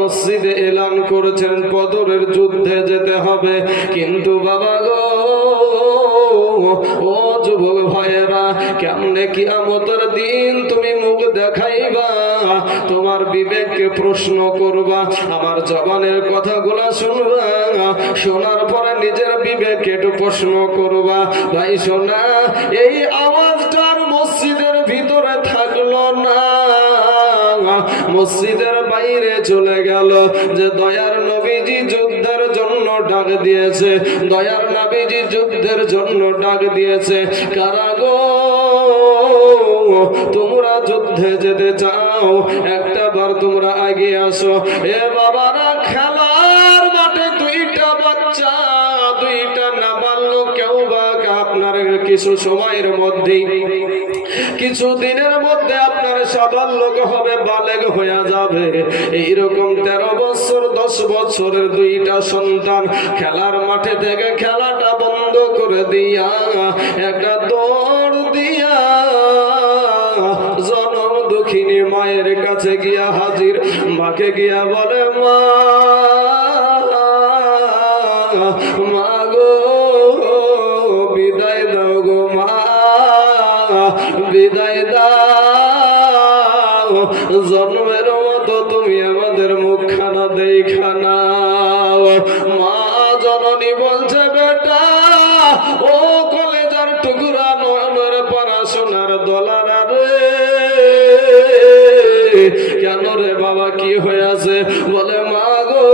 মসজিদে এলান করেছেন বদরের যুদ্ধে যেতে হবে, কিন্তু বাবা গো ও যুবক ভাইয়েরা, কেমনে কিয়ামতের দিন তুমি মুখ দেখাইবা? তোমার বিবেককে প্রশ্ন করবা, আমার জবানের কথাগুলা শুনবা, শোনার পরে নিজের বিবেককে একটু প্রশ্ন করবা। ভাই শোনা, এই আওয়াজটার মসজিদের ভিতরে থাকলো না, মসজিদের বাইরে চলে গেল। যে দয়ার নবীজি যুদ্ধের জন্য ডাক দিয়েছে, দয়ার নবীজি যুদ্ধের জন্য ডাক দিয়েছে। কারা গো তোমরা যুদ্ধে যেতে চাও? একটা বার তোমরা আগে আসো। এ বাবারা, খেলার মাঠে দুইটা বাচ্চা, দুইটা নাবালক, কেউ বা আপনার কিছু সময়ের মধ্যেই, কিছু দিনের মধ্যে আপনার সাবালক হবে, বালেগ হয়ে যাবে। এইরকম 13 বছর 10 বছরের দুইটা সন্তান খেলার মাঠে থেকে খেলাটা বন্ধ করে দিয়া একটা দৌড় দিয়া জনম দুঃখিনী মায়ের কাছে গিয়া হাজির। মাকে গিয়া বলে, মা মা গো বিদায় দাও গো মা, বিদায় দাও, জন্মের মতো তুমি আমাদের মুখখানা দেখা নাও। মা জননী বলছে, বেটা ও কলেজার টুকরা নয়নের পড়াশোনার দলারা রে, কেন রে বাবা, কি হয়েছে? বলে, মা গো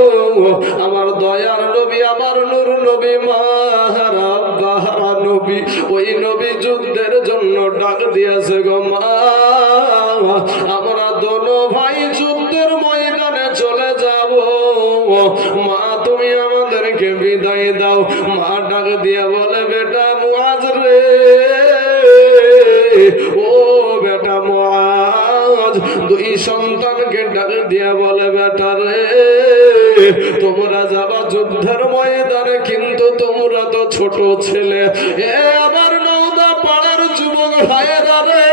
আমার দয়ার নবী, আমার নূর নবী, মাহারা বাহারা নবী, ওই নবী যুদ্ধের জন্য ডাক দিয়েছে গো মা, আমরা দোনো ভাই যুদ্ধের ময়দানে চলে যাব, মা তুমি আমাদেরকে বিদায় দাও। মা ডাক দিয়া বলে, বেটা মুআজ রে, ও বেটা মুআজ, দুই সন্তানকে ডাক দিয়া বলে, বেটা রে তোমরা যাবা যুদ্ধের ময়দানে, কিন্তু তোমরা তো ছোট ছেলে। এ আমার নওদা পাড়ার যুবক ভাইয়েরা রে,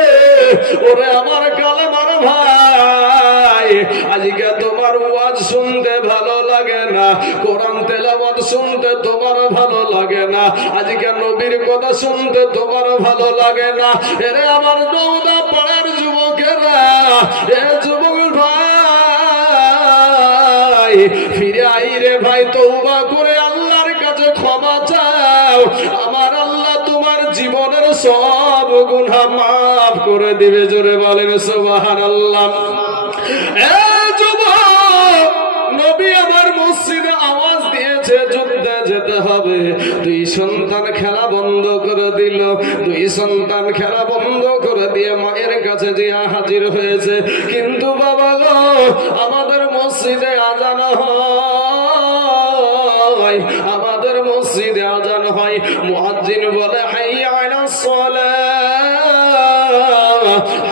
ওরে আমার কালেমার ভাই, আজকে তোমার ওয়াজ শুনতে ভালো লাগে না, কোরআন তেলাওয়াত শুনতে তোমার ভালো লাগে না, আজকে নবীর কথা শুনতে তোমার ভালো লাগে না। এরে আমার নওদা পাড়ার যুবকেরা, এ যুবক ভাই ফিরে আই রে ভাই, তওবা করে আল্লাহর কাছে ক্ষমা চাও, আমার আল্লাহ তোমার জীবনের সব গুনাহ মাফ করে দিবে। জোরে বলেন সুবহানাল্লাহ। এ যুবক, নবী আমার মসজিদে আওয়াজ দিয়েছে যুদ্ধে যেতে হবে। দুই সন্তান খেলা বন্ধ করে দিল, দুই সন্তান খেলা বন্ধ করে দিয়ে মায়ের কাছে যে হাজির হয়েছে। কিন্তু বাবা গো, আমাদের মসজিদে আজান হয়, আমাদের মসজিদে আজান হয়, মুয়াজ্জিন বলে, হাইয়া আলাস সালাহ,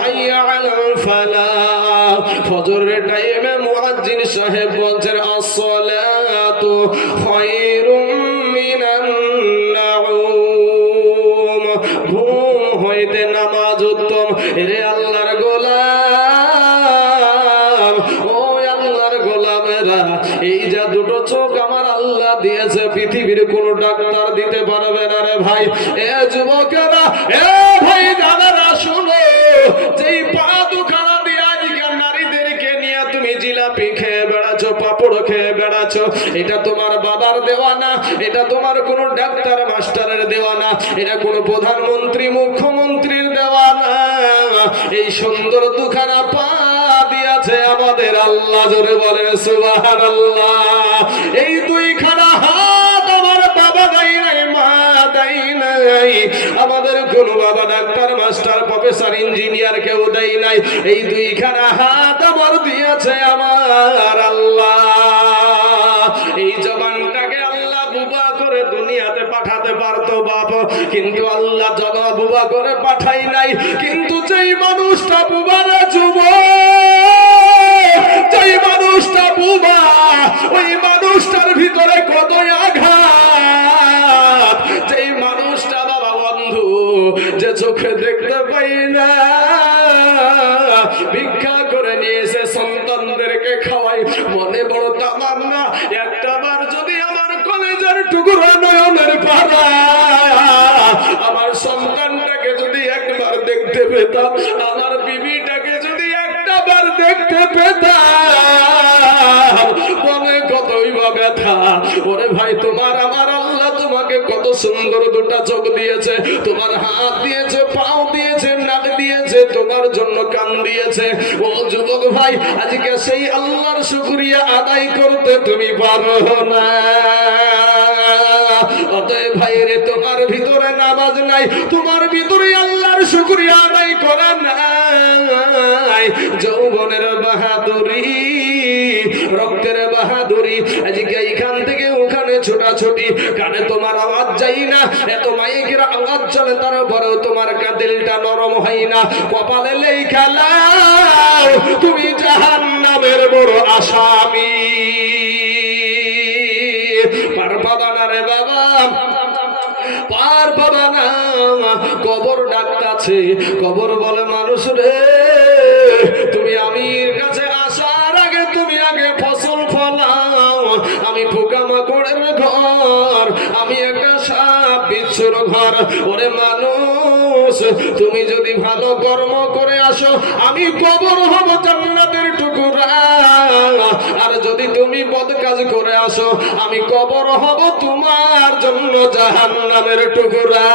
হাইয়া আলাল ফালাহ। ফজরের টাইমে মুয়াজ্জিন সাহেব বলছেন, আসসালাতু খায়রুম মিনান নাউম, ঘুম হইতে নামাজ উত্তম। রে আল্লাহর গোলাম, ও আল্লাহর গোলামেরা, এই যা দুটো চোখ আমার আল্লাহ দিয়েছে, পৃথিবীর কোন ডাক্তার দিতে পারবে না রে ভাই। এ যুবকেরা, এ ভাই দাদারা, শুনো, যেই পা দুখানা দিয়ে আজকে নারীদেরকে নিয়ে তুমি জিলাপি খেয়ে বেড়াচ্ছ, পাপড় খেয়ে বেড়াচ্ছ, এটা তোমার বাবার দেওয়া না, এটা তোমার কোন ডাক্তার মাস্টারের দেওয়া না, এটা কোন প্রধানমন্ত্রী মুখ্যমন্ত্রীর দেওয়া না। এই সুন্দর দুখানা পা দিয়েছে আমাদের আল্লাহ। জোরে বলেন সুবহানাল্লাহ। এই দুইখানা হাত আমার বাবা দেয় নাই, মা দেয় নাই, আমাদের কোন বাবা ডাক্তার মাস্টার প্রফেসর ইঞ্জিনিয়ার কেউ দেয় নাই। এই দুইখানা হাত আমার দিয়েছে আমার আল্লাহ। এই জবানটাকে আল্লাহ বুবা করে দুনিয়াতে পাঠাতে পারতো বাপ, কিন্তু আল্লাহ জবা বুবা করে পাঠাই নাই। কিন্তু যেই মানুষটা বুবারে যুবক, যেই মানুষটা বুবা, ওই মানুষটার ভিতরে কত আঘাত। যেই মানুষটা বাবা বন্ধু, যে চোখে দেখতে পাই না, ভিক্ষা করে নিয়ে এসে সন্তানদেরকে খাওয়াই, মনে বড় তামান্না, একটা বার যদি আমার কলেজের টুকরা নয়নের পারা আমার সন্তানটাকে যদি একবার দেখতে পেতাম, আমার বিবিটাকে যদি একটা বার দেখতে পেতাম, মনে কতই বা ব্যথা। ওরে ভাই, তোমার আমার আল্লাহ তোমাকে কত সুন্দর দুটা চোখ দিয়েছে, তোমার হাত দিয়েছে, পাও দিয়েছে, নাক দিয়েছে, তোমার জন্য কান দিয়েছে। ও যুবক ভাই, আজকে সেই আল্লাহর শুকরিয়া আদায় করতে তুমি পারো না। অতএব ভাই রে, তোমার ভিতরে নামাজ নাই, তোমার ভিতরে আল্লাহর শুকরিয়া আদায় করা নাই। যৌবনের বাহাদুরি, রক্তের বাহাদুরি, আজকে এইখান থেকে ওখানে ছোটাছুটি, কানে তোমার আওয়াজ যাই না, এত মাইকের আওয়াজ চলে, তারপরেও তোমার দিলটা নরম হয় না। কপালে লেখা তুমি জাহান্নামের বড় আসামি। পার পাবা না রে বাবা, পার পাবা না। কবর ডাকতাছে, কবর বলে মানুষ রে, তুমি আমির কাছে আসার আগে তুমি আগে ফসল ফলাও, আমি পোকামাকড়ের ঘর, আমি একটা সাপ বিচ্ছুর ঘর। ওরে মানুষ, তুমি যদি ভালো কর্ম করে আসো, আমি কবর হব জান্নাতের টুকরা, আর যদি তুমি বদ কাজ করে আসো, আমি কবর হব তোমার জন্য জাহান্নামের টুকরা।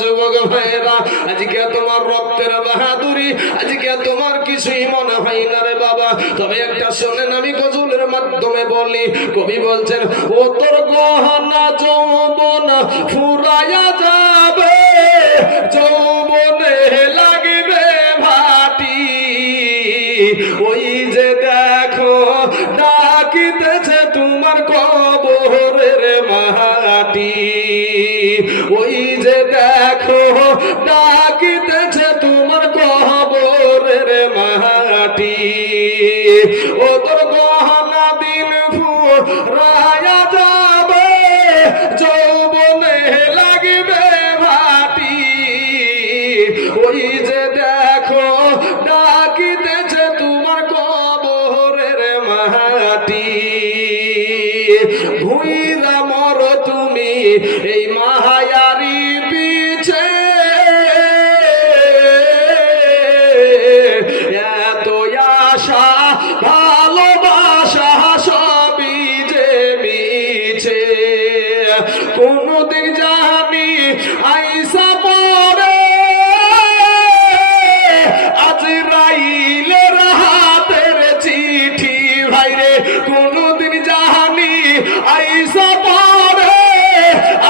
যুবক ভাইরা, আজকে তোমার রক্তের বাহাদুরি, আজকে তোমার কিছুই মনে হয় না রে বাবা। তবে একটা শোনেন, আমি গজলের মাধ্যমে বলি, কবি বলছেন, ও তোর গহনা যৌবন ফুরায়া যাবে, যৌবনে লাগিবে ভাটি, ওই যে দেখো ডাকিতেছে তোমার কবরের মাটি, ওই যে দেখো ডাকিতেছে তোমার কবরের মাটি। ও তোর গহনা দিন ফুরায়া যাবে, যৌবনে লাগিবে ভাটি, ওই যে দেখো ডাকিতেছে তোমার কবরের মাটি। ভুইরা মর তুমি এই মায়ারি পিছে, এত আশা ভালোবাসা সবই যে মিছে, কোনদিন জানি আইসা পড়ে আজরাইলের হাতের চিঠি, ভাইরে কোনদিন জানি আইসা পড়ে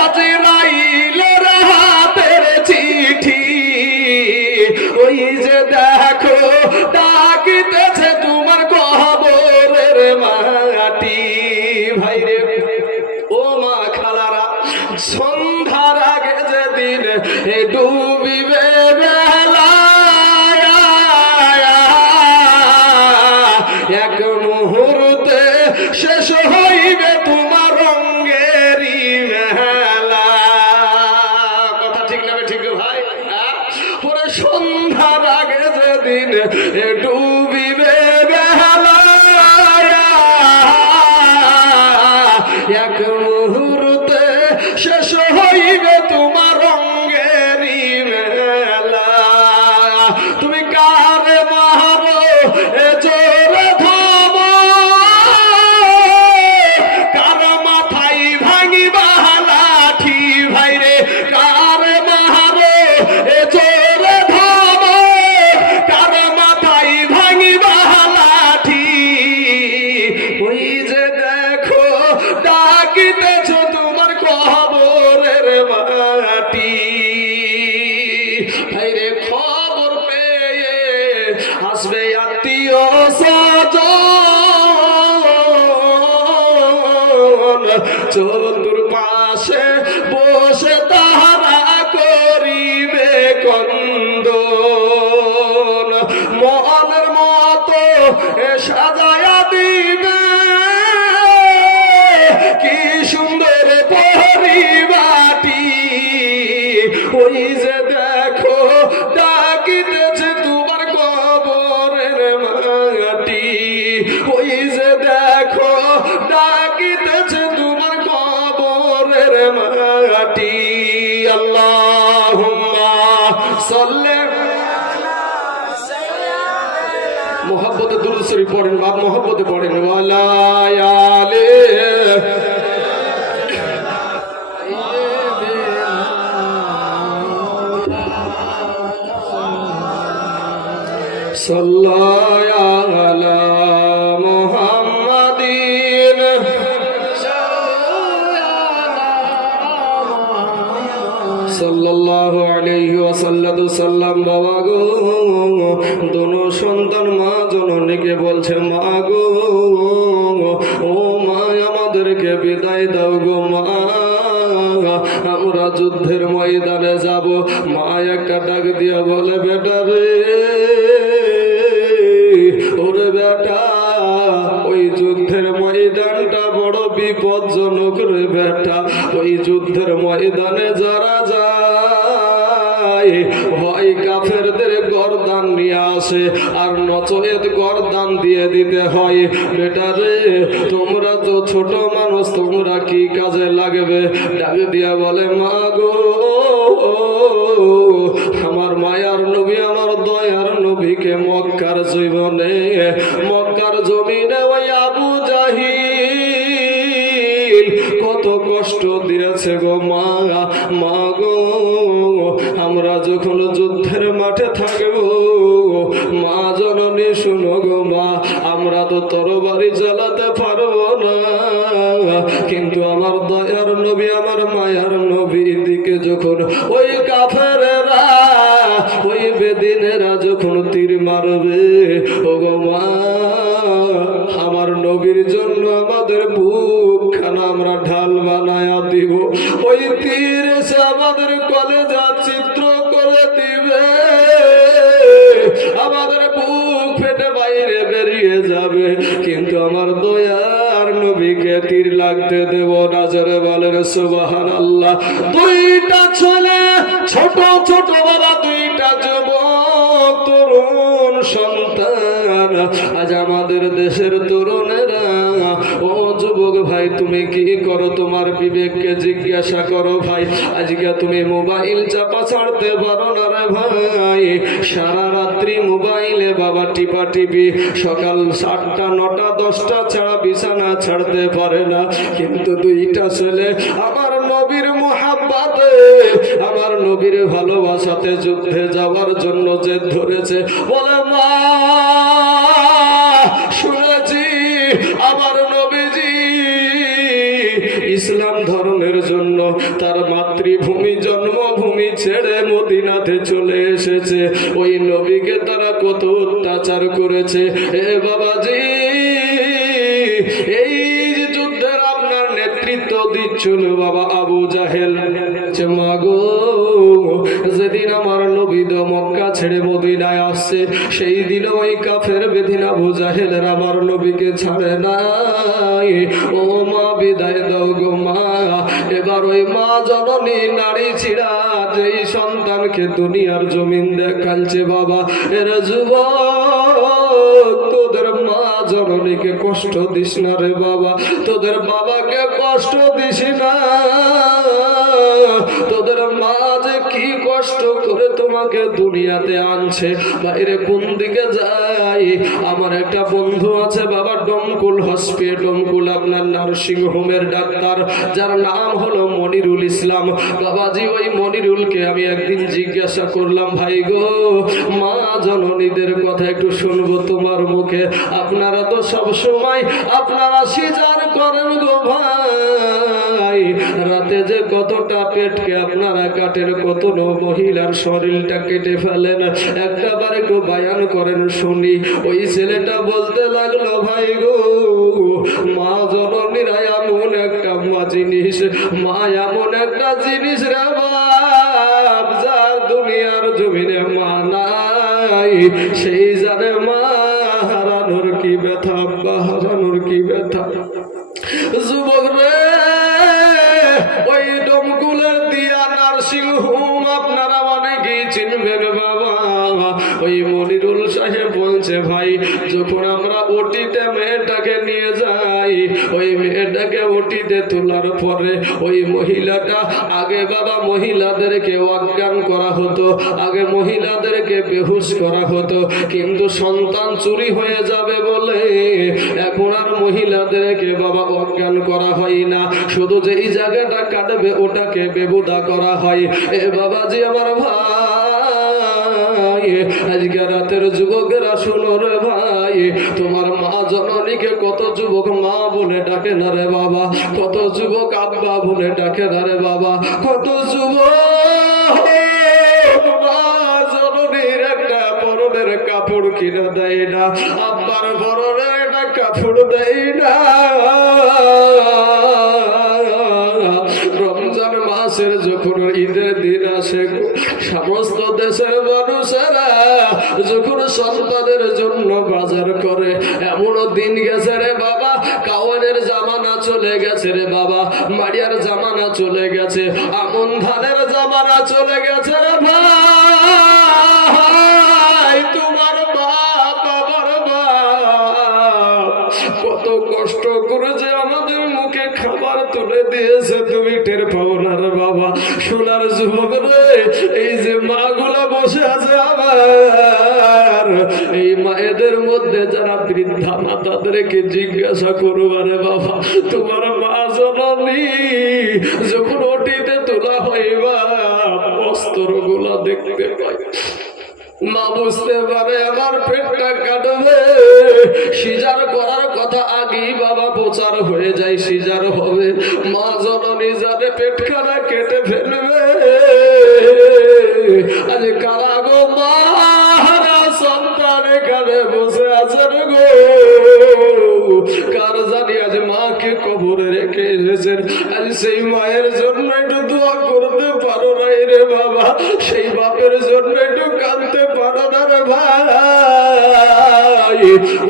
আজরাইলের হাতের চিঠি, ওই যে দেখো ডাকিতেছে তোমার কবরের মাটি। ভাইরে ও মা খালারা, সন্ধ্যার আগে যেদিন ডুবিবে বেলা, এক মুহূর্তে শেষ হইবে তোমার রঙ্গেরি মেলা। কথা ঠিক না ঠিক ভাই? পরে সন্ধ্যার আগে যেদিন ডুবিবে বেলা, এক মুহূর্তে শেষ হইবে তোমার রঙ্গেরি মেলা। তুমি কারে মারো এ জোরে থামো, কার মাথায় ভাঙিবা লাঠি, ভাইরে কারে মারো এ জোরে থামো, কার মাথায় ভাঙিবা লাঠি, ওই যে দেখো ডাকিতেছ তোমার কবরের মাটি। ভাইরে খবর পেয়ে আসবে আত্মীয় স্বজন, চতুর্পাশে বসে তাহারা করিবে কন্দন, মনের মতো সাজায়া দিবে কি সুন্দর পরিবাটি, ওই যে দেখো ডাকিতেছে তোমার কবরের মাটি। দুরূদ শরীফ পড়েন, বাপ মোহাম্মতে পড়েন, ওয়ালা আলে সাল্লাল্লাহু আলা মুহাম্মাদিন সাল্লাল্লাহু আলাইহি ওয়াসাল্লাম। বাবা গো, দোনো সন্তান মা জননীকে বলছে, মা গো, ও মা আমাদেরকে বিদায় দাও গো মা, আমরা যুদ্ধের ময়দানে যাব। মা একটা ডাক দিয়া বলে, বেটা রে, ওরে বেটা, ওই যুদ্ধের ময়দানটা বড় বিপজ্জনক রে বেটা। ওই যুদ্ধের ময়দানে যারা যায়, হয় কাফেরদের গর্দান নিয়ে আসে, আর নচেত গর্দান দিয়ে দিতে হয়। বেটা রে, তোমরা তো ছোট মানুষ, তোমরা কি কাজে লাগবে? ডাক দিয়া বলে, মা গো, আমার মায়ার নবী, আমার দয়ার নবীকে মক্কার জীবনে, মক্কার জমিনে ওই আবু জাহিল কত কষ্ট দিয়েছে গো মা। মা গো, আমরা যখন যুদ্ধের মাঠে থাকবো, মা জননী শুনো গো মা, আমরা তো তরবারি চালাতে পারবো না, কিন্তু আমার দয়ার নবী, আমার মায়ার নবীর দিকে যখন ওই কাফেরেরা, ওই বেদিনেরা যখন তীর মারবে, ও গো মা, আমার নবীর জন্য আমাদের বুকখানা আমরা ঢাল বানায়া দিব। ওই তীর এসে আমাদের কলেজা চিত্র করে দিবে, আমাদের বুক ফেটে বাইরে বেরিয়ে যাবে, কিন্তু আমার দয়ার নবীকে তীর লাগতে দেব না। জোরে বলেন সুবহানাল্লাহ। দুইটা ছেলে, ছোট ছোট বাবা, দুইটা যুবক তরুণ সন্তান, আজ আমাদের দেশের তরুণেরা, ও যুবক ভাই, তুমি কি করো? তোমার বিবেককে জিজ্ঞাসা করো ভাই। আজকে তুমি মোবাইল চাপা ছাড়তে পারো না রে ভাই, সারা রাত্রি মোবাইলে বাবা টিপা টিপি, সকাল 7টা 9টা 10টা ছাড়া বিছানা ছাড়তে পারে না। কিন্তু দুইটা ছেলে আমার নবীর মুহাব্বতে, আমার নবীর ভালোবাসাতে যুদ্ধে যাওয়ার জন্য জেদ ধরেছে। বলে, মা, শুনেছি আমার নবীজি ইসলাম ধর্মের জন্য তার মাতৃভূমি জন্মভূমি ছেড়ে মদিনাতে চলে এসেছে। ওই নবীকে তারা কত অত্যাচার করেছে। এ বাবাজি, এই যুদ্ধের আপনার নেতৃত্ব দিচ্ছিল বাবা আবু জাহেল। মাগো, যেদিন আমার নবী মক্কা ছেড়ে মদিনায় আসছে, সেই দিন ওই কাফের বেদিন আবু জাহেলের আমার নবীকে ছাড়ে নাই। ও মা, বিদায় দাও গো মা। এবার ওই মা জননী নারী ছিড়া যেই সন্তানকে দুনিয়ার জমিন দেখালছে বাবা, এরা যুবক, তোদের মা জননীকে কষ্ট দিস না রে বাবা, তোদের বাবাকে কষ্ট দিস না। তোদের মা যে কি কষ্ট করে তোমাকে দুনিয়াতে আনছে, বাইরে কোন দিকে যাই। আমার একটা বন্ধু আছে বাবা, ডমকুল হসপিটাল, ডমকুল আপনার নার্সিং হোমের ডাক্তার, যার নাম হলো মনিরুল ইসলাম। বাবাজি, ওই মনিরুলকে আমি একদিন জিজ্ঞাসা করলাম, ভাই গো, মা জননীদের কথা একটু শুনবো তোমার মুখে। আপনারা তো সব সময় আপনারা সিজার করেন গো ভাই, রাতে যে কতটা পেটকে আপনারা কাটেন, কত মহিলার শরীরটা কেটে ফেলেন, একটা বার একটু বায়ান করেন শুনি। ওই ছেলেটা বলতে লাগলো, ভাই গো, মা জননীরা এমন একটা মা জিনিস, মা এমন একটা জিনিস রে বাপ, যার দুনিয়ার জমিনে মা নাই, সেই জানে মা হারানোর কি ব্যথা, বা হারানোর কি ব্যথা। যুবক রে, ওই ডমকুলের দিয়া নার্সিং হোম আপনারা অনেকেই চিনবেন বাবা। ওই মনিরুল সাহেব বলছে, ভাই, যখন আমরা ওটিতে মেয়েটাকে নিয়ে যাই, ওই মেয়েটাকে ওটিতে তোলার পরে ওই মহিলাটা, আগে বাবা মহিলাদেরকে অজ্ঞান করা হতো, আগে মহিলাদেরকে বেহুশ করা হতো, কিন্তু সন্তান চুরি হয়ে যাবে বলে এখন আর মহিলাদেরকে বাবা অজ্ঞান করা হয় না, শুধু যেই জায়গাটা কাটবে ওটাকে বেহুদা করা হয়। এ বাবাজি আমার ভাই, আজকে রাতের যুবকেরা শোনো রে ভাই, তোমার মা জননীকে কত যুবক মা বলে ডাকে না রে বাবা, কত যুবক আব্বা বলে ডাকে না রে বাবা, কত যুবক মা জননীর একটা পরনের কাপড় কিনে দেয় না, আব্বার পরনের একটা কাপড় দেয় না। রমজান মাসের যখন ঈদের দিন আসে, সমস্ত দেশের মানুষেরা যখন সন্তানের জন্য বাজার করে, এমনও দিন গেছে রে বাবা, কাওয়ানের জামানা চলে গেছে রে বাবা, মারিয়ার জামানা চলে গেছে, আমন ধানের জামানা চলে গেছে রে ভাই। তোমার বাপ আমার বাপ কত কষ্ট করে যে আমাদের মুখে খাবার তুলে দিয়েছে, তুমি টের পাও না রে বাবা। সোনার যুবক রে, এই যে মা গুলা বসে আছে আমার, এই মায়েদের মধ্যে যারা বৃদ্ধা মা, তাদেরকে জিজ্ঞাসা করবা রে বাবা, তোমার মা জননী যখন ওটিতে তোলা হইবা, বস্ত্র গুলা দেখতে পাই, মা বুঝতে পারে আমার পেটটা কাটবে, সিজার করার কথা আগেই বাবা প্রচার হয়ে যায়, সিজার হবে, মা জননী যাতে পেটখানা কেটে ফেলবে। আজ কারা গো মারা সন্তান এখানে বসে আছেন গো, কার জানি আজ মাকে কবরে রেখে এসেছেন, আজ সেই মায়ের জন্য একটু দোয়া করতে পারো নাই রে বাবা, সেই বাপের জন্য একটু কাঁদতে পারো না রে ভাই।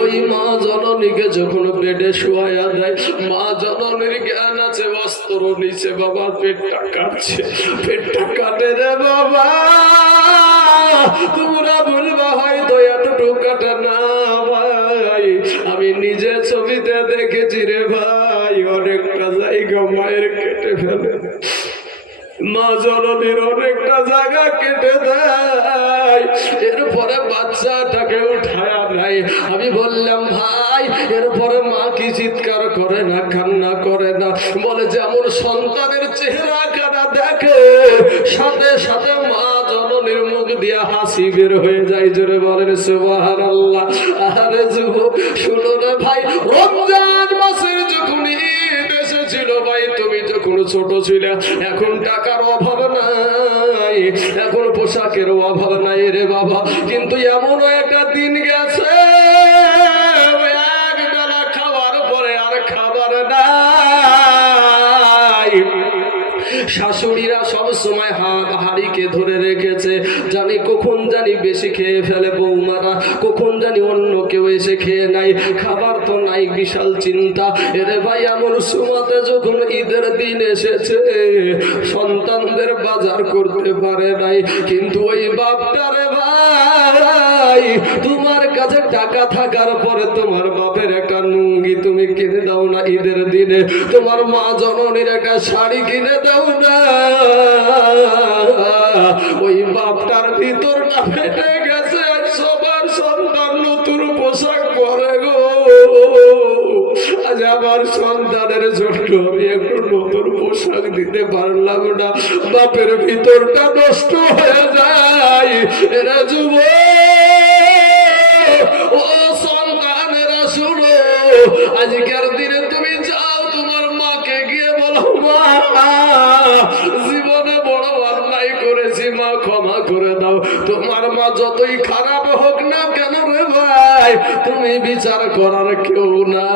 ওই মা জননীকে যখন বেডে শোয়া দেয়, মা জননীর জ্ঞান আছে, বস্ত্র নিচে বাবা পেটটা কাটছে, পেটটা কাটে রে বাবা। তোমরা বলবা হয়তো এতটুকু কাটে না ভাই, আমি নিজে ছবিতে দেখেছি রে ভাই, অনেকটা জায়গা মায়ের কেটে ফেলে, মা জননীর অনেকটা জায়গা কেটে দেয়, এরপরে বাচ্চাটাকে উঠায়া নেয়। আমি বললাম ভাই, এরপরে মা কি চিৎকার করে না, কান্না করে না? বলে যেমন সন্তানের চেহারা কানা দেখে, সাথে সাথে মা জননীর মুখ দিয়া হাসি বের হয়ে যায়। জোরে বলেন সুবহানাল্লাহ। আরে যুবক শুনো না ভাই, রমজান মাসের যখন ঈদ এসেছিল ভাই, তুমি যখন ছোট ছিলে, এখন টাকার অভাব নাই, এখন পোশাকের অভাব নাই রে বাবা, কিন্তু এমনও একটা দিন গেছে এক বেলা খাওয়ার পরে আর খাবার নাই। শাশুড়িরা সব সময় হাড়িকে ধরে রেখেছে, জানি কখন জানি বেশি খেয়ে ফেলে বৌমারা, কখন জানি অন্য কেউ এসে খেয়ে নাই, খাবার তো নাই, বিশাল চিন্তা। এরে ভাই এমন সময়তে যখন ঈদের দিন এসেছে, সন্তানদের বাজার করতে পারে নাই, কিন্তু ওই বাপটারে ভাই, তোমার কাছে টাকা থাকার পরে তোমার বাপের একটা লুঙ্গি তুমি কিনে দাও না ঈদের দিনে, তোমার মা জননীর একটা শাড়ি কিনে দাও না, ওই বাপটার ভিতরটা ফেটে গেছে। সবার সন্তান নতুন পোশাক পরে গো, আজ আমার সন্তানের জন্য আমি একটু নতুন পোশাক দিতে পারলাম না, বাপের ভিতরটা নষ্ট হয়ে যায়। এরা যুবক ও সন্তানেরা শুনো, আজকের দিনে তুমি যাও তোমার মাকে গিয়ে বলো, মা জীবনে বড় অন্যায় করেছি, মা ক্ষমা করে দাও। তোমার মা যতই খারাপ হোক না কেন রে ভাই, তুমি বিচার করার কেউ না।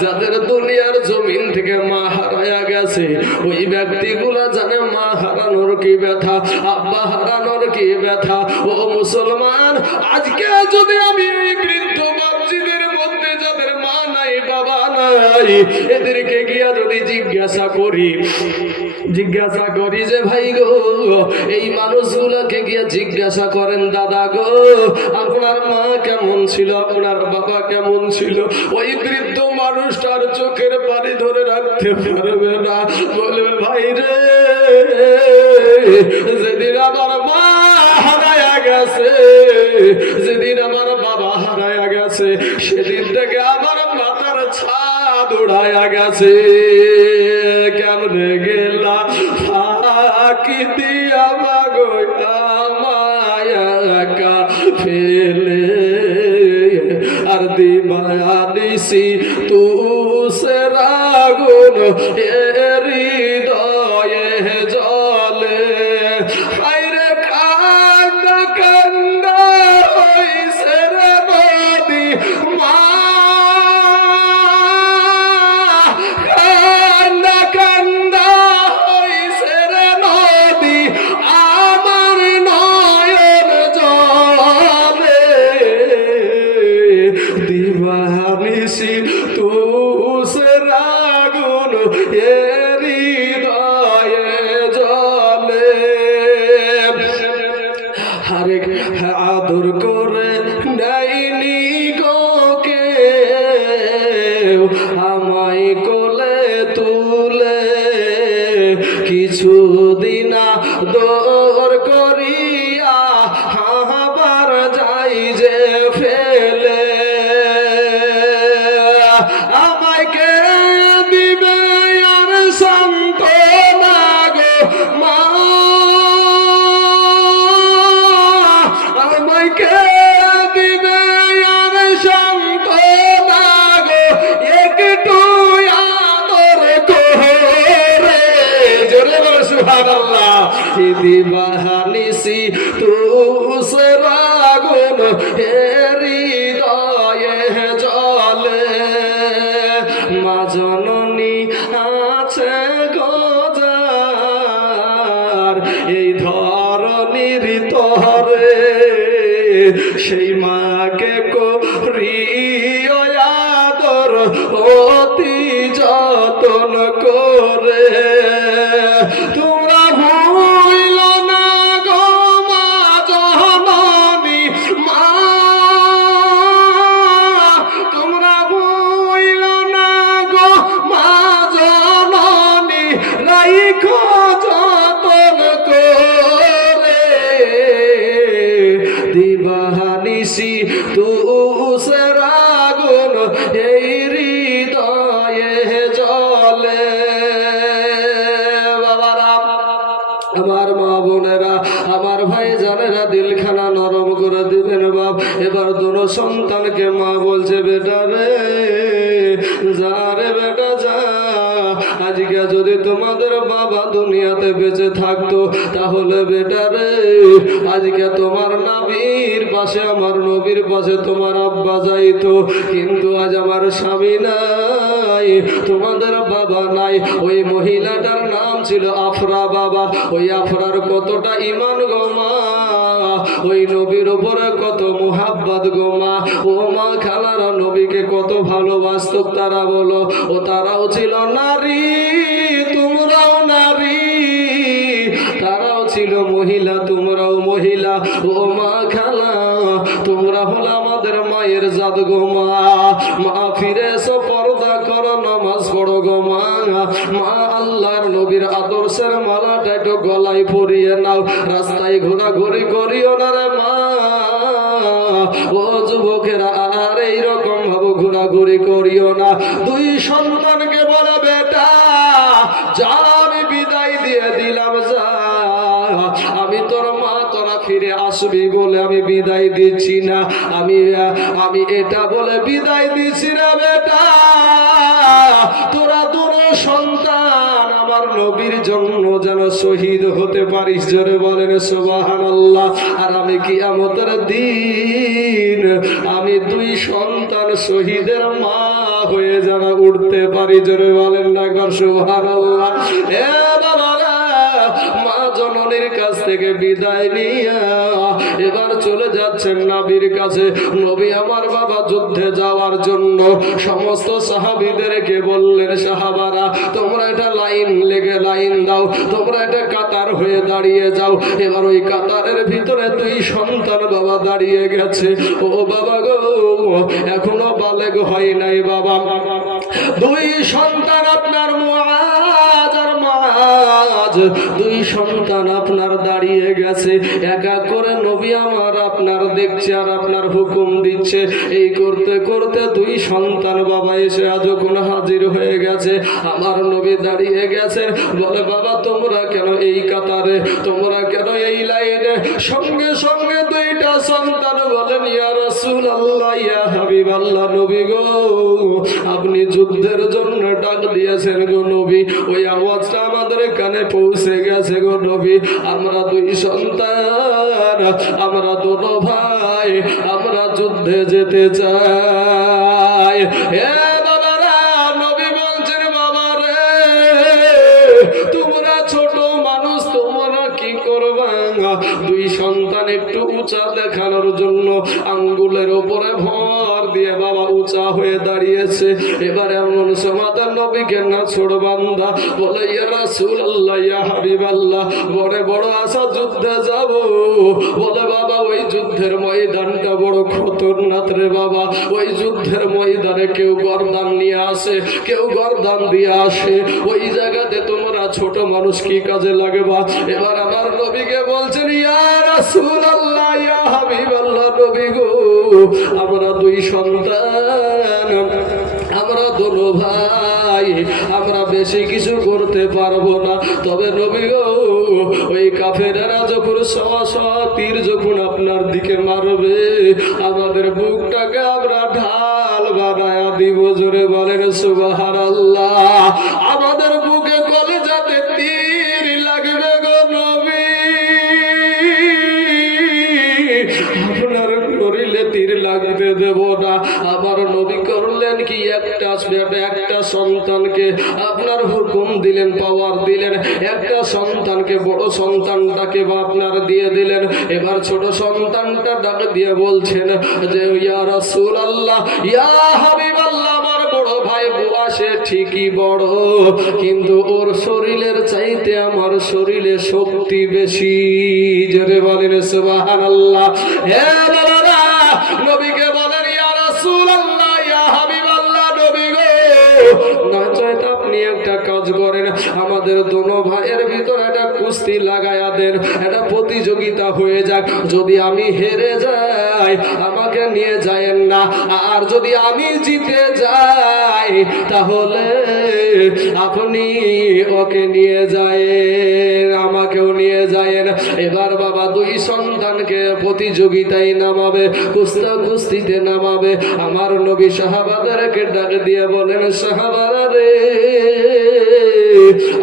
যাদের দুনিয়ার জমিন থেকে মা হারায়া গেছে, ওই ব্যক্তিগুলা জানে মা হারানোর কি ব্যথা, আব্বা হারানোর কি ব্যথা। ও মুসলমান, আজকে যদি আমি এই বৃদ্ধ বাপজিদের মধ্যে যাদের মা নাই বাবা নাই, এদেরকে গিয়া যদি জিজ্ঞাসা করি জিজ্ঞাসা করি যে ভাই গো, এই মানুষগুলোকে গিয়ে জিজ্ঞাসা করেন, দাদা গো আপনার মা কেমন ছিল, আপনার বাবা কেমন ছিল? ওই বৃদ্ধ মানুষটার চোখের পানি ধরে রাখতে পারবে না, বলবে ভাই রে, যেদিন আমার মা হারায়া গেছে, যেদিন আমার বাবা হারায়া গেছে, সেদিন থেকে আমার মাথার ছাদ উড়ায়া গেছে। কেমনে গেলা ফাঁকি দিয়া মাগো মায়া ফেলে, আর দিবায়া দিছি তু সে রাগুন হৃদয়ে জলে, হায়রে কান্দা কান্দা হইছে রে নদী মা, কান্দা কান্দা হইছে রে নদী আমার নয়ন জলে, দিবানিসি তু সে রাগুন হৃদয়ে জলে। হারে আদর করে নেয়নি গো কেউ আমায় কোলে তুলে, কিছুদিন দর করিয়া হাবার যাই যে ফেলে, আমায় কে দিবে আর সান্ত্বনা গো মা, আমায় কে দিবে আর সান্ত্বনা গো, একটু আদর করে, জোরে বলো সুবহানাল্লাহ। দিবানিসি তু সে রাগুন হৃদয়ে জলে, মা জননী আছে গোজার এই ধরনীর তরে, সেই মাকে করি আদর অতি যতন করে, তোমরা ভুইল না গো মা জননী মা, তোমরা ভুইল না গো মা জননী, রাইখো যতন করে, দিবানিসি তু সে রাগুন এই হৃদয়ে জলে। বাবারা, আমার মা বোনেরা, আমার ভাই জানেরা, দিলখানা নরম করে দিবেন বাপ। এবার দুনো সন্তানকে মা বলছে, বেটা রে যা রে বেটা যা, আজকে যদি তোমাদের বাবা দুনিয়াতে বেঁচে থাকতো, তাহলে বেটা রে আজকে তোমার নবীর পাশে, আমার নবীর পাশে তোমার আব্বা যাইতো, কিন্তু আজ আমার স্বামী নাই, তোমাদের বাবা নাই। ওই মহিলাটার নাম ছিল আফরা বাবা। ওই আফরার কতটা ঈমান গো মা, ওই নবীর উপরে কত মুহাব্বত গো মা। ও মা খালারা নবীকে কত ভালোবাসতো তারা, বলো। ও তারাও ছিল নারী, তোমরাও নারী, তারাও ছিল মহিলা, তোমরাও মহিলা। ও মা খালা, তোমরা হলো আমাদের মায়ের জাত গো মা। মা ফিরে এসো, পর্দা করো, নামাজ পড়ো গো মা। মা আল্লাহর নবীর আদর্শের মালাটা একটু গলায় পরিয়ে নাও, রাস্তায় ঘোরাঘুরি করিও না রে মা। ও যুবকেরা আর এইরকম ভাবে ঘোরাঘুরি করিও না। দুই সন্তানকে বলে, বেটা যা, আমি বিদায় দিয়ে দিলাম, যা, আমি তোর মা, তোরা ফিরে আসবি বলে আমি বিদায় দিচ্ছি না, আমি এটা বলে বিদায় দিচ্ছি না বেটা। তোরা দুটো সন্তান আমার নবীর জন্য যেন শহীদ হতে পারিস, জোরে বলেন সুবহানাল্লাহ। আর আমি কিয়ামতের দিন আমি দুই সন্তান শহীদের মা হয়ে যেন উঠতে পারি, জোরে বলেন না সুবহানাল্লাহ। এ বাবা, মা জননীর কাছ থেকে বিদায় নিয়ে এবার চলে যাচ্ছেন নবীর কাছে। নবী আমার বাবা যুদ্ধে যাওয়ার জন্য সমস্ত সাহাবীদেরকে বললেন, সাহাবারা তোমরা এটা লাইন লেগে লাইন দাও, তোমরা এটা কাতার হয়ে দাঁড়িয়ে যাও। এবার ওই কাতারের ভিতরে দুই সন্তান বাবা দাঁড়িয়ে গেছে। ও বাবা গো, এখনো বালেগ হয় নাই বাবা। দুই সন্তান আপনার মুআজ আর মুআজ, দুই সন্তান আপনার দাঁড়িয়ে গেছে। এক এক করে নবী আমার আপনার দেখছে আর আপনার হুকুম দিচ্ছে। এই করতে করতে দুই সন্তান বাবা এসে যখন হাজির হয়ে গেছে, আমার নবী দাঁড়িয়ে গেছে। বলে বাবা তোমরা কেন এই কাতারে, তোমরা কেন এই লাইনে? সঙ্গে সঙ্গে দুইটা সন্তান বলেন, ইয়া রাসূলুল্লাহ, ইয়া হাবিবাল্লাহ, নবী গো আপনি যুদ্ধের জন্য ডাক দিয়েছেন গো নবী। ওই আওয়াজটা আমাদের কানে পৌঁছে গেছে গো নবী। আমরা দুই সন্তান, আমরা দোনো ভাই, আমরা যুদ্ধে যেতে চাই। হে বাবারা, নবী বলছেন বাবা রে, তোমরা ছোট মানুষ, তোমরা কি করবা? দুই সন্তান একটু উঁচা দেখানোর জন্য আঙ্গুলের উপরে ভর দিয়ে বাবা উঁচা হয়ে দাঁড়িয়েছে। এবার এমন সমাধান নবীকে না ছোট বান্দা বলে, ইয়া রাসূলুল্লাহ, ইয়া হাবিবাল্লাহ, বড় বড় আশা যুদ্ধে যাব। বলে বাবা ওই যুদ্ধের ময়দানটা বড় খতরনাক রে বাবা। ওই যুদ্ধের ময়দানে কেউ গর্দান নিয়ে আসে, কেউ গর্দান দিয়ে আসে। ওই জায়গাতে তোমরা ছোট মানুষ কি কাজে লাগবা? এবার আমার নবীকে বলছেন, ইয়া রাসূলুল্লাহ, ইয়া হাবিবাল্লাহ, নবী গো আমরা দুই সন্তান, আমরা দোনো ভাই, আমরা বেশি কিছু করতে পারবো না। তবে নবী গো ওই কাফেরেরা যখন তীর যখন আপনার দিকে মারবে, আমাদের বুকটাকে আমরা ঢাল বানায়া দিব। জোরে বলেন সুবহানাল্লাহ। আমাদের বুকে কলেজাতে তীর লাগবে গো নবী, আপনার শরীরে তীর লাগতে দেব না। আমার নবী করলেন কি, একটা সন্তানকে আপনার হুকুম দিলেন, পাওয়ার দিলেন। একটা সন্তানকে, বড় সন্তানটাকে আপনার দিয়ে দিলেন। এবার ছোট সন্তানটা ডাক দিয়ে বলছেন যে, ইয়া রাসূলুল্লাহ, ইয়া হাবিবাল্লাহ, আমার বড় ভাই বয়সে ঠিকই বড়, কিন্তু ওর শরীরের চাইতে আমার শরীরে শক্তি বেশি। জোরে বলেন সুবহানাল্লাহ। হে বাবারা, নবীকে বলেন, ইয়া রাসূলুল্লাহ, ইয়া হাবিবাল্লাহ, নবী গো নয়তো আপনি একটা কাজ করেন, আমাদের দোনো ভাইয়ের ভিতর একটা কুস্তি লাগায়া দেন, একটা প্রতিযোগিতা হয়ে যাক। যদি আমি হেরে যাই আমাকে নিয়ে যায়েন না, আর যদি আমি জিতে যাই তাহলে আপনি ওকে নিয়ে যায়েন, আমাকেও নিয়ে যায়েন। এবার বাবা দুই সন্তানকে প্রতিযোগিতায় নামাবে, কুস্তিতে নামাবে। আমার নবী সাহাবাদেরকে ডাক দিয়ে বলেন, সাহাবারা রে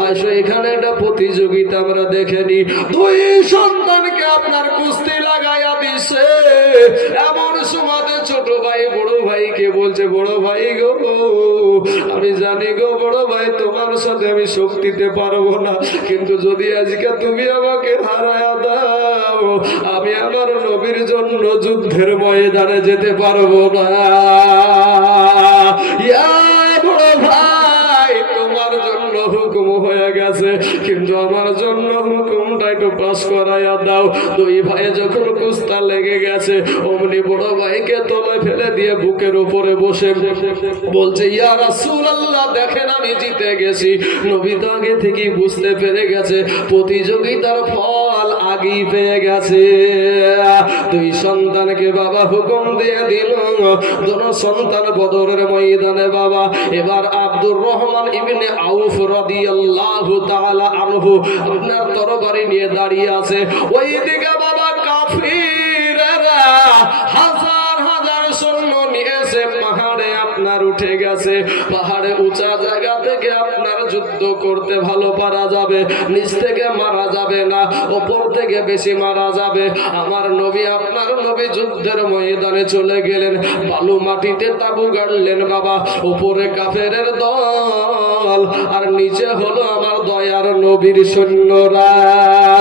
আসো, এখানে একটা প্রতিযোগিতা আমরা দেখে নি। দুই সন্তানকে আপনার কুস্তি লাগাইয়া দিছে। এমন সময় ছোট ভাই বড় ভাইকে বলছে, বড় ভাই গো আমি জানি গো বড় ভাই তোমার সাথে আমি শক্তি দিতে পারবো না, কিন্তু যদি আজকে তুমি আমাকে হারায়া দাও আমি আমার নবীর জন্য যুদ্ধের ময়দানে যেতে পারবো না। ইয়া বড় ভাই, তোমার জন্য হুকুম হয়ে গেছে, কিন্তু আমার জন্য হুকুমটা একটু পাস করাইয়া দাও। দুই ভাই যখন কুস্তা লেগে গেছে, অমনি বড় ভাইকে তলায় ফেলে দিয়ে বুকের উপরে বসে বলছে, ইয়া রাসূলুল্লাহ, দেখেন আমি জিতে গেছি। নবী তো আগে থেকেই বুঝতে পেরে গেছে প্রতিযোগিতার ফল আগেই পেয়ে গেছে। দুই সন্তানকে বাবা হুকুম দিয়ে দিল, দুটো সন্তান বদরের ময়দানে বাবা। এবার আব্দুর রহমান ইবনে আউফ রাদিয়াল্লাহু তাআলা আনহু আপনার তরবারি নিয়ে দাঁড়িয়ে আছে। ওইদিকে বাবা কাফিররা হাজার হাজার সৈন্য নিয়ে এসে পাহাড়ে আপনার আপনার উঠে গেছে। পাহাড়ে উঁচা জায়গা থেকে আপনার যুদ্ধ করতে ভালো পারা যাবে, নিচ থেকে মারা যাবে না, ওপর থেকে বেশি মারা যাবে। আমার নবী, আপনার নবী যুদ্ধের ময়দানে চলে গেলেন, বালু মাটিতে তাবু গাড়লেন বাবা। উপরে কাফেরের দল আর নিচে হলো আমার দয়ার নবীর সৈন্যরা,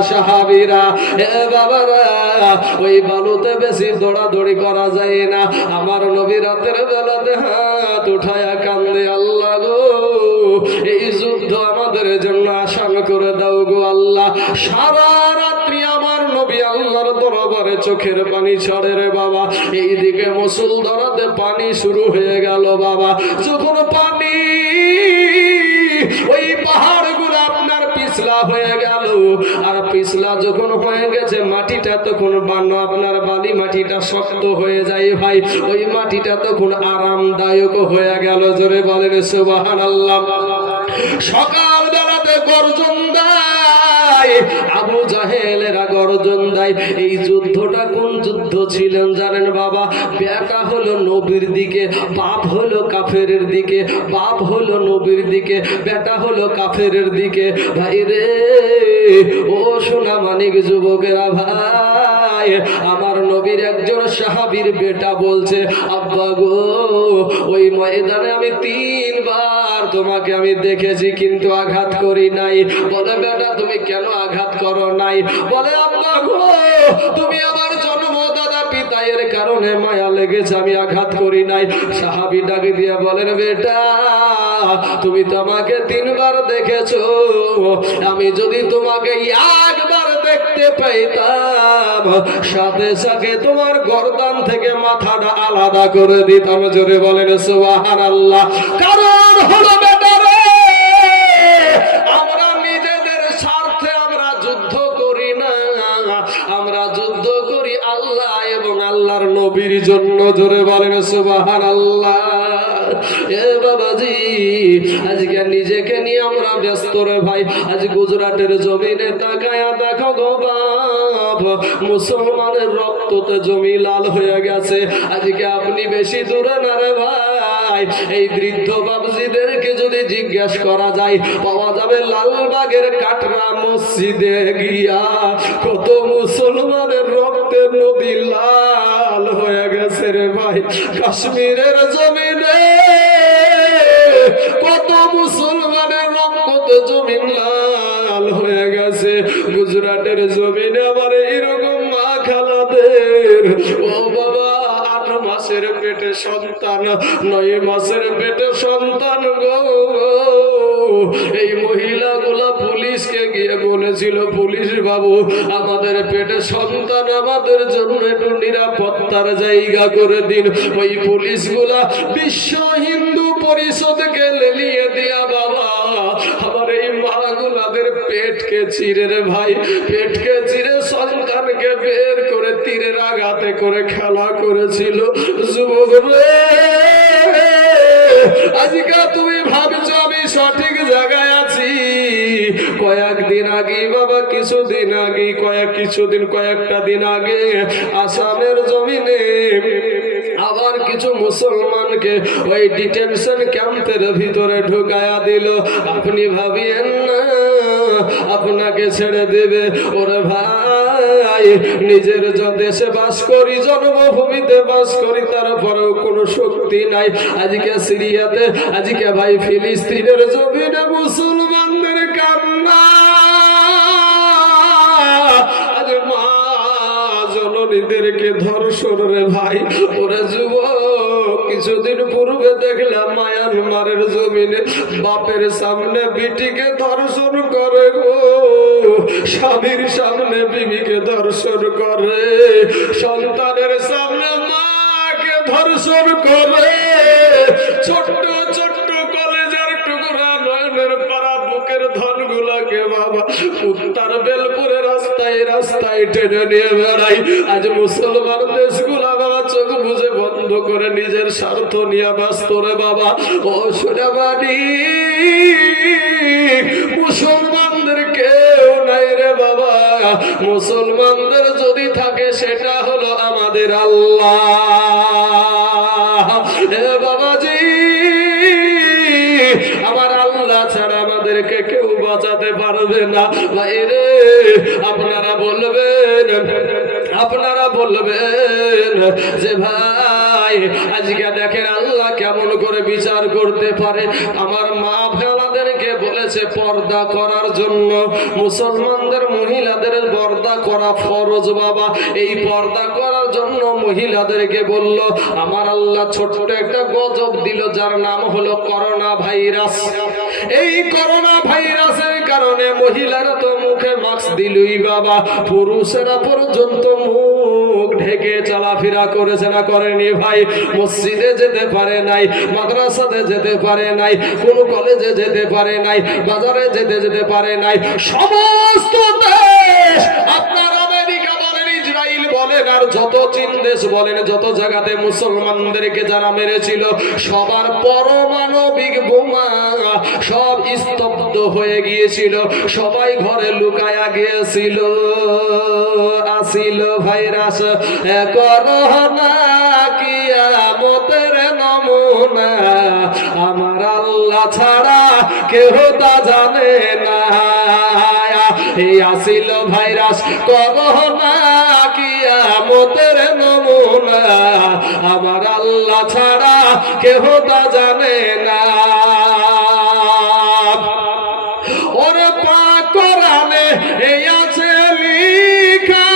সাহাবীরা। এ বাবারা, ওই বালুতে বেশি দৌড়াদৌড়ি করা যায় না। আমার নবী রাতের বেলাতে হাত উঠায়া কান্দে, আল্লাহ গো, এই যুদ্ধ আমাদের জন্য আসান করে দাও গো আল্লাহ। সারা রাত্রি আমার নবী আল্লাহর দরবারে চোখের পানি ছাড়ে রে বাবা। এইদিকে মুসলধারাতে পানি শুরু হয়ে গেল বাবা। যখন পানি ওই পাহাড়গুলো আপনার পিছলা হয়ে গেল, আর পিছলা যখন হয়ে গেছে মাটিটা তখন আপনার বালি মাটিটা শক্ত হয়ে যায় ভাই। ওই মাটিটা তখন আরামদায়ক হয়ে গেল। জোরে বলেন সুবহানাল্লাহ। সকাল বেলাতে গর্জন দেয়, আবু জাহেলেরা গর্জন দেয়। এই যুদ্ধটা কোন যুদ্ধ ছিলেন জানেন বাবা? বেটা হলো নবীর দিকে, বাপ হলো কাফেরের দিকে। বাপ হলো নবীর দিকে, বেটা হলো কাফেরের দিকে। ভাই রে, ও সোনা মানিক যুবকেরা ভাই, আমার নবীর একজন সাহাবীর বেটা বলছে, আব্বা গো, ওই ময়দানে আমি 3 বার তোমাকে আমি দেখেছি কিন্তু আঘাত করি নাই। বলে, বেটা তুমি কেন আঘাত করো নাই? বলে, আব্বা গো, তুমি আমার জন্মদাতা পিতা, এর কারণে মায়া লেগেছে, আমি আঘাত করি নাই। সাহাবী ডাকে দিয়ে বলেন, বেটা তুমি তো আমাকে 3 বার দেখেছো, আমি যদি তোমাকে একবার দেখতে পাইতাম, সাথে সাথে তোমার গর্দান থেকে মাথাটা আলাদা করে দিতাম। জোরে বলেন সুবহানাল্লাহ। কারণ হলো বেটা রে, আমরা নিজেদের স্বার্থে আমরা যুদ্ধ করি না, আমরা যুদ্ধ করি আল্লাহ এবং আল্লাহর নবীর জন্য। জোরে বলেন সুবহানাল্লাহ। এ বাবাজি, আজকে নিজেকে নিয়ে আমরা ব্যস্ত রে ভাই। আজ গুজরাটের জমিনে তাকায়া দেখো গো বাপ, মুসলমানের রক্ততে জমি লাল হয়ে গেছে। আজকে আপনি বেশি দূরে না রে ভাই। এই বৃদ্ধ বাবজিদেরকে যদি জিজ্ঞেস করা যায়, পাওয়া যাবে লালবাগের কাটরা মসজিদে গিয়া কত মুসলমানের রক্তের নদী লাল হয়ে গেছে রে ভাই। কাশ্মীরের জমিনে কত মুসলমানের রক্ততে জমিন লাল হয়ে গেছে। গুজরাটের জমিনে আবার এইরকম মা খালাদের, ও বাবা, 8 মাসের পেটে সন্তান, 9 মাসের পেটে সন্তান গো। এই মহিলাগুলা পুলিশকে গিয়ে বলেছিল, পুলিশ বাবু, আমাদের পেটে সন্তান, আমাদের জন্য একটু নিরাপত্তার জায়গা করে দিন। ওই পুলিশগুলা বিশ্ব হিন্দু পরিষদকে লেলিয়ে দিয়া বাবা আমার এই মাগুলাদের পেটকে চিরে রে ভাই, পেটকে চিরে সন্তানকে বের করে তীরের আঘাতে করে খেলা করেছিল। যুবক রে, আজকে তুমি ভাবছো আমি সঠিক জায়গায় আছি। কয়েকদিন আগে বাবা, কয়েকটা দিন আগে আসামের জমিনে আবার কিছু মুসলমানকে ওই ডিটেনশন ক্যাম্পের ভিতরে ঢুকায়া দিল। আপনি ভাবিয়েন না আপনাকে ছেড়ে দেবে। ওরে ভাই, নিজের দেশে বাস করি, জন্মভূমিতে বাস করি, তারপরেও কোনো শক্তি নাই। আজকে সিরিয়াতে, আজকে ভাই ফিলিস্তিনের জমিনে মুসলমানদের কান্না, আজ মা জননীদেরকে ধর্ষণ রে ভাই। ওরে যুবক, কিছুদিন পূর্বে দেখলাম মায়ানমারের জমিনে বাপের সামনে বিটিকে ধর্ষণ করে গো, স্বামীর সামনে বিবিকে ধর্ষণ করে, সন্তানের সামনে মাকে ধর্ষণ করে। ছোট্ট ছোট্ট কলেজের টুকরা নয়নের পাড়া বুকের ধনগুলাকে বাবা উত্তর বেলপুরে রাস্তায় রাস্তায় টেনে নিয়ে বেড়াই। আজ মুসলমান দেশগুলা বাবা চোখ বুঝে বন্ধ করে নিজের স্বার্থ নিয়ে ব্যস্ত রে বাবা। ও সোনাবাড়ি, মুসলমানদের কেউ নাই রে বাবা। মুসলমানদের যদি থাকে সেটা হলো আমাদের আল্লাহ। এ বাবাজি, আমার আল্লাহ ছাড়া আমাদেরকে কেউ বাঁচাতে পারবে না। ভাইরে আপনারা বলবেন যে ভাই আজকে দেখেন আল্লাহ কেমন করে বিচার করতে পারে। আমার মা আমাদেরকে বলেছে পর্দা করার জন্য। মুসলমানদের মহিলাদের পর্দা করা ফরজ বাবা। এই পর্দা করার জন্য মহিলাদেরকে বলল, আমার আল্লাহ ছোট্ট একটা গজব দিল যার নাম হলো করোনা ভাইরাস। এই করোনা ভাইরাসের কারণে মহিলারা তো মুখে মাস্ক দিলই বাবা, পুরুষেরা পর্যন্ত মুখ ঢেকে চলাফেরা করেছে না করেনি ভাই? মসজিদে যেতে পারে নাই, মাদ্রাসাতে যেতে পারে নাই, কোন কলেজে যেতে পারে নাই, বাজারে যেতে পারে নাই। সমস্ত দেশ আপনার আমেরিকা বলেন, ইসরায়েল বলেন, আর যত চীন দেশ বলেন, যত জায়গাতে মুসলমানদেরকে যারা মেরেছিল সবার পারমাণবিক বোমা সব স্তব্ধ হয়ে গিয়েছিল। সবাই ঘরে লুকায়া গিয়েছিল। আসিল ভাইরাস করোনা কিয়ামতের নমুনা, আমার আল্লাহ ছাড়া কেউ তা জানে না। এই আসিল ভাইরাস করোনা কিয়ামতের নমুনা, আমার আল্লাহ ছাড়া কেউ তা জানে না। ওরে পাক কোরআনে এই আছে লেখা,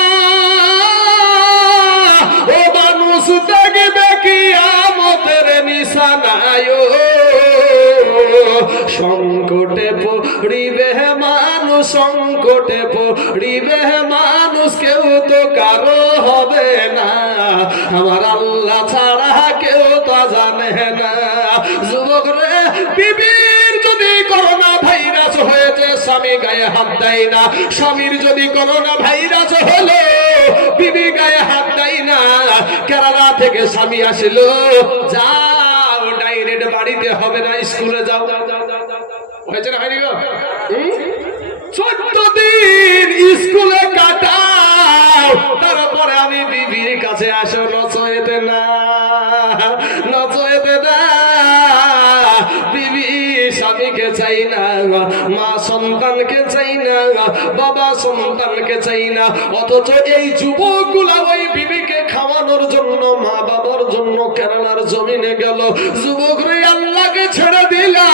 ও মানুষ দেখবে কিয়ামতের নিশানায়, সংকটে পড়িবে মানুষ, সংকটে পড়িবে মানুষ, কেউ তো কারো হবে না, আমার আল্লাহ ছাড়া কেউ তা জানে না। যুবক রে, বিবির যদি করোনা ভাইরাস হয়েছে স্বামী গায়ে হাত দেয় না, স্বামীর যদি করোনা ভাইরাস হলো বিবি গায়ে হাত দেয় না। কেরালা থেকে স্বামী আসলো, যাও ডাইরেক্ট বাড়িতে হবে না, স্কুলে যাও। হয়েছে না হয়নি গো? 14 দিন স্কুলে কাটাও, তারপরে আমি বিবির কাছে আসো, নচয়েতে না, নচয়েতে না। বিবি স্বামীকে চাই না, মা সন্তানকে চাই না, বাবা সন্তানকে চাই না। অথচ এই যুবকগুলা ওই বিবিকে খাওয়ানোর জন্য, মা বাবার জন্য কেরালার জমিনে গেল। যুবক রে, আল্লাহকে ছেড়ে দিলা,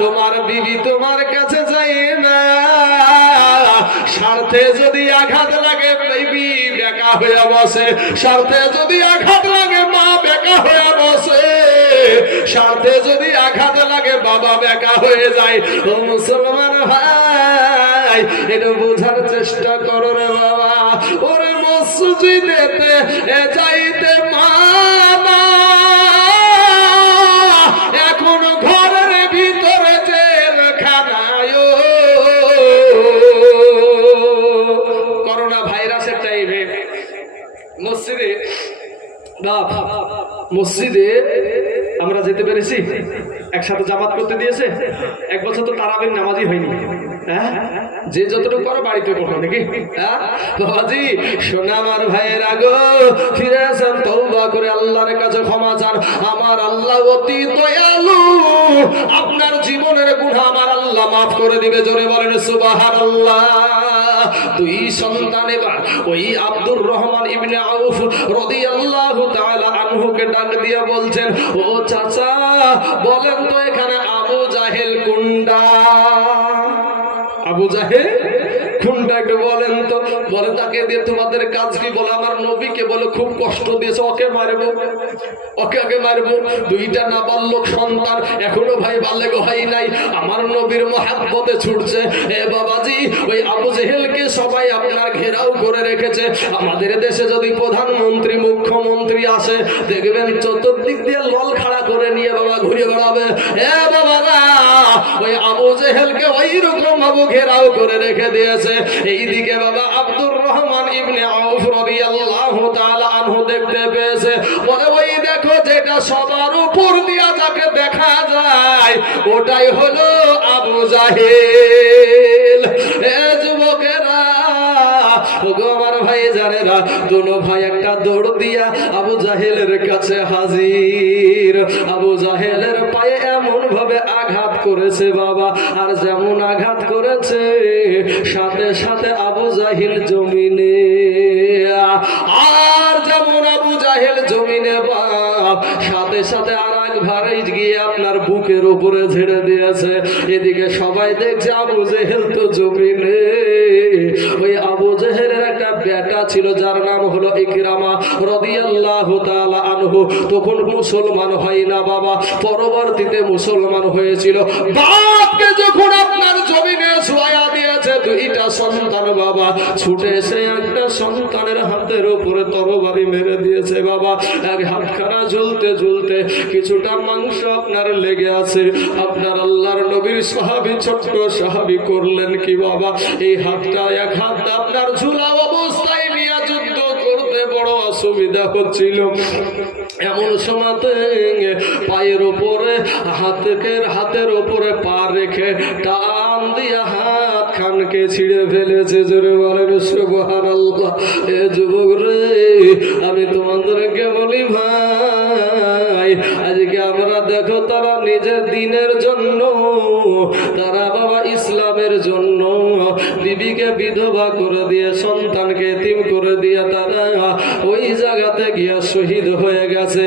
তোমার বিবি তোমার কাছে চাই না। স্বার্থে যদি আঘাত লাগে বিবি বেকা হয়ে বসে, স্বার্থে যদি আঘাত লাগে মা বেকা হয়ে বসে, স্বার্থে যদি আঘাত লাগে বাবা বেকা হয়ে যায়। ও মুসলমান ভাই, এটা বোঝার চেষ্টা করো রে বাবা। ওরে মসজিদেতে যাইতে মানা, এখন ঘরের ভিতরে জেলখানায়। করোনা ভাইরাসের টাইমে মসজিদে আমরা যেতে পেরেছি, একসাথে জামাত করতে দিয়েছে। 1 বছর তো তারাবির নামাজই হয়নি। হ্যাঁ, যে যতটুকু করো বাড়িতে পড়ো নাকি? হ্যাঁ বাবাজি, শোনা আমার ভাইয়ের আগো, ফিরে আসেন, তওবা করে আল্লাহর কাছে ক্ষমা চান। আমার আল্লাহ অতি দয়ালু, আপনার জীবনের গুনাহ আমার আল্লাহ মাফ করে দিবে। জোরে বলেন সুবহানাল্লাহ। 2 সন্তান এবার ওই আব্দুর রহমান ইবনে আউফ রাদিয়াল্লাহু তাআলা আনহুকে ডাক দিয়ে বলছেন, ও চাচা বলেন তো এখানে আবু জাহেল কোনটা? আবু জাহেল কোনটা একটু বলেন তো। বলে তাকে দিয়ে তোমাদের কাজ কি? বলে আমার নবীকে বলে খুব কষ্ট দিয়েছে, ওকে মারবো, ওকে মারবো। 2টা নাবালক সন্তান, এখনো ভাই বালেগ হয় নাই, আমার নবীর মহব্বতে ছুটছে। এ বাবাজি, ওই আবু জেহেলকে সবাই আপনার ঘেরাও করে রেখেছে। আমাদের দেশে যদি প্রধানমন্ত্রী মুখ্যমন্ত্রী আসে, দেখবেন চতুর্দিক দিয়ে লল খাড়া করে নিয়ে বাবা ঘুরে বেড়াবে। এ বাবারা, ওই আবু জেহেলকে ওই রকম ভাবে ঘেরাও করে রেখে দিয়েছে। এইদিকে বাবা আব্দুর রহমান ইবনে আউফ রাদিয়াল্লাহু তাআলা আনহু দেখতে পেয়েছে। বলে ওই দেখো, যেটা সবার উপর দিয়া যাকে দেখা যায় ওটাই হলো আবু জাহেল। এ যুবকেরা, গো আমার ভাই জানেরা, ভাইরা, দোনো ভাই একটা দৌড় দিয়া আবু জাহেলের কাছে হাজির। আবু জাহেলের পায়ে এমন ভাবে আঘাত করেছে বাবা, আর যেমন আঘাত করেছে সাথে সাথে আবু জাহিল জমিনে, আর যেমন আবু জাহেল জমিনে বাপ, সাথে সাথে আর একবারে গিয়ে আপনার বুকের উপরে ঝেড়ে দিয়েছে। এদিকে সবাই দেখছে আবু জেহেল তো জমিনে। ওই আবু জেহেলের একটা বেটা ছিল যার নাম হলো ইকরামা রাদিয়াল্লাহু তাআলা আনহু, তখন মুসলমান হয় না বাবা, পরবর্তীতে মুসলমান হয়েছিল। বাপকে যখন আপনার জমিনে শুয়ায়া দিয়েছে দুইটা সন্তান বাবা, ছুটে এসে একটা সন্তানের হাতের উপরে তরবারি মেরে দিয়েছে বাবা। এক হাতখানা ঝুলতে ঝুলতে কিছুটা মাংস আপনার লেগে আছে। আপনার আল্লাহর নবীর সাহাবী, ছোট্ট সাহাবী করলেন কি বাবা, এই হাতটা এক হাতটা আপনার ঝুলা অবস্থায় নিয়ে যুদ্ধ করতে বড় অসুবিধা হচ্ছিল। এমন সময়তে পায়ের উপরে হাতের উপরে পা রেখে টান দিয়া হাত খানকে ছিঁড়ে ফেলেছে। জোরে বলেন সুবহানাল্লাহ। এ যুবক রে, আমি তোমাদেরকে বলি ভাই, আজকে আমরা দেখো তারা নিজের দিনের জন্য, তারা বাবা ইসলামের জন্য বিবিকে বিধবা করে দিয়ে, সন্তানকে এতিম করে দিয়ে তারা ওই জায়গাতে গিয়া শহীদ হয়ে গেছে।